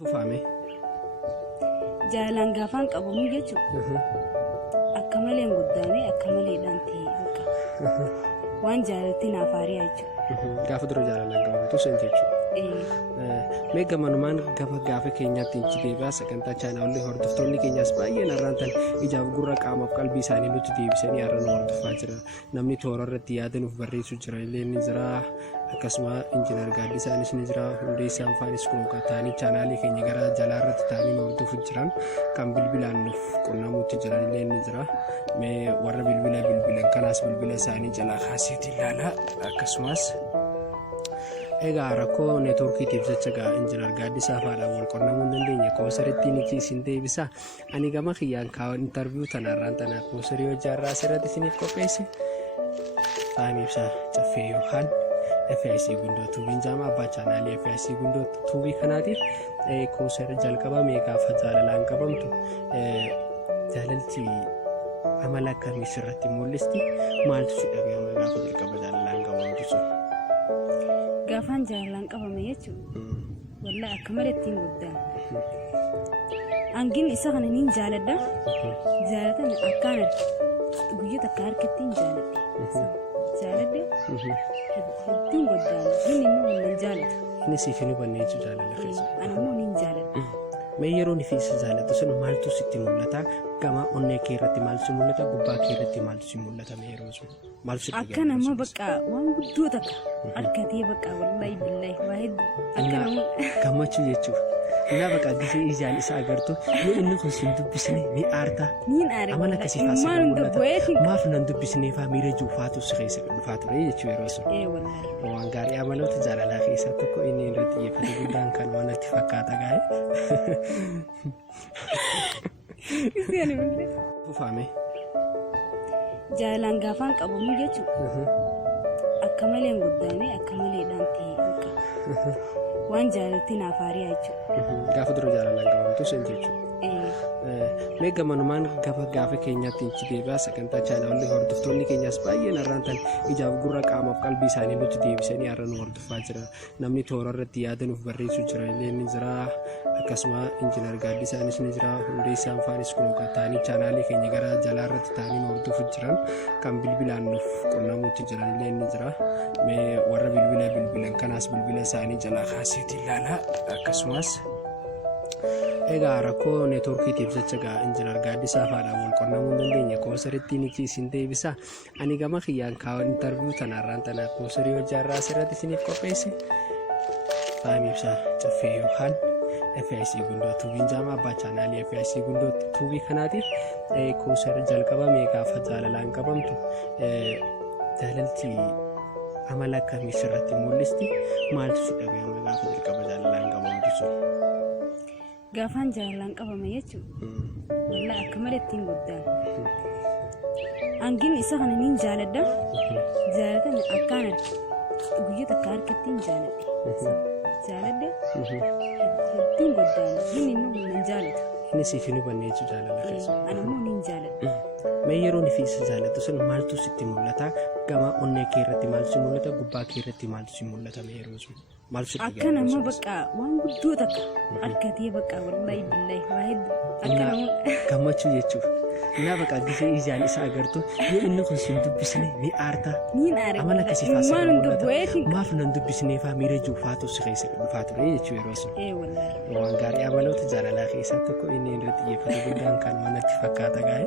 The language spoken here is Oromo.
Fufame. Jalan gafan qabamu jechuudha. Akka malee guddaame akka malee dhaantee bakka. Waan jaalatti naaf aariyaa jechuudha. Gaafa dura jaalallaan qabamtu sen jechuudha. Mega manumaan gaafa keenyaatti inchi deebi'aa sagantaa chaanaalii hordoftoonni keenyas baay'ee narraantan ijaaf gurra qaamaaf qalbii isaanii nutti deebisanii har'a nu hordofaa jira. Namni toora irratti yaada nuuf barreessu jira illee ni jira. Akkasuma injiinar Gaaddisaanis ni jira. Hundeessaan faanis kun taa'anii chaanaalii keenya gara jalaa irratti taa'anii nu hordofu jiran kan bilbilaan nuuf qunnamuutti jiran illee ni jira. Mee warra bilbilan kanaas bilbila isaanii jalaa kaasiitii ilaala. Akkasumas egaa rakkoo neetworkiitiif jecha injiinar Gaaddisaa faadhaan wal qunnamuu hin dandeenye koosaritti ni isin deebisa. Ani gama kiyyaan kaawwan intarviiyuu tanarraan tanaaf koosarii hojjaarraa asirratti isiniif qopheesse. Faayim ibsaa caffee yookaan FIC gundoo tuubiin jaama abbaa chaanaalii FIC gundoo tuubii kanaatiif koosara jalqabamee gaafa jaalalaan qabamtu jaalalti amala akkamii sirratti mul'isti maaltu si dhagahama gaafa jalqaba jaalalaan qabamtu sun? Gaafan jalan qabame jechuudha. Wallahi akka malee ittiin guddaan. Angin isa kana niin jaaladha. Jaalatan akkaan guyyoota akka harkattiin jaaladhe. Jaaladhe. Ittiin guddaan. Inni immoo wannan jaalata. Inni siif hin hubannee jechuudha jaalala keessa. Ani immoo niin jaaladha. Mee yeroo ni fiisa jaalatu sun maaltu sitti mul'ata? Gama onnee kee irratti maaltu si mul'ata? Gubbaa kee irratti maaltu si mul'ata mee yeroo sun? Akka nama bakka waan guddoo takka harkatee bakka wallahi billahi waa hedduu akka nama gammachuu jechuudha. Innaa bakka gisee ijaan isa agartu yoo inni kun sin dubbisne ni aarta. Niin aare. Amala akkasii faasii mul'ata. Maaf nan dubbisnee faa miira juufaatu si keessa dhufaa ture jechuudha yeroo sun. Wallahi. Waan gaarii amaloota jaalalaa keessaa tokko inni irratti xiyyeeffate guddaan kan waan natti fakkaata gaa'e. Isiyaani malee. Fufame. Jalan gafan qabamu jechuudha. Akka malee guddaame akka malee dhaantee bakka. Waan jaalatti naaf aariyaa jechuudha. Gaafa dura jaalallaan qabamtu sen jechuudha. Mega manumaan gaafa keenyaatti inchi deebi'aa sagantaa chaanaalii hordoftoonni keenyas baay'ee narraantan ijaaf gurra qaamaaf qalbii isaanii nutti deebisanii har'a nu hordofaa jira. Namni toora irratti yaada nuuf barreessu jira illee ni jira. Akkasuma injiinar Gaaddisaanis ni jira. Hundeessaan faanis kun taa'anii chaanaalii keenya gara jalaa irratti taa'anii nu hordofu jiran kan bilbilaan nuuf qunnamuutti jiran illee ni jira. Mee warra bilbilan kanaas bilbila isaanii jalaa kaasiitii ilaala. Akkasumas egaa rakkoo neetworkiitiif jecha injiinar Gaaddisaa faadhaan wal qunnamuu hin dandeenye koosaritti ni isin deebisa. Ani gama kiyyaan kaawwan intarviiyuu tanarraan tanaaf koosarii hojjaarraa asirratti isiniif qopheesse. Faayim ibsaa caffee yookaan FIC gundoo tuubiin jaama abbaa chaanaalii FIC gundoo tuubii kanaatiif koosara jalqabamee gaafa jaalalaan qabamtu jaalalti amala akkamii sirratti mul'isti maaltu si dhagahama gaafa jalqaba jaalalaan qabamtu sun? Gafan jalan qabame jechuudha. Wallahi akka malee ittiin guddaan. Angin isa kana niin jaaladha. Jaalatan akkaan guyyoota akka harkattiin jaaladhe. Jaaladhe. Ittiin guddaan. Inni immoo wannan jaalata. Inni siif hin hubannee jechuudha jaalala keessa. Ani immoo niin jaaladha. Mee yeroo ni fiisa jaalatu sun maaltu sitti mul'ata? Gama onnee kee irratti maaltu si mul'ata? Gubbaa kee irratti maaltu si mul'ata mee yeroo sun? Akka nama bakka waan guddoo takka harkatee bakka wallahi billahi waa hedduu akka nama gammachuu jechuudha. Innaa bakka gisee ijaan isa agartu yoo inni kun sin dubbisne ni aarta. Niin aare. Amala akkasii faasii mul'ata. Maaf nan dubbisnee faa miira juufaatu si keessa dhufaa ture jechuudha yeroo sun. Wallahi. Waan gaarii amaloota jaalalaa keessaa tokko inni irratti xiyyeeffate guddaan kan waan natti fakkaata gaa'e.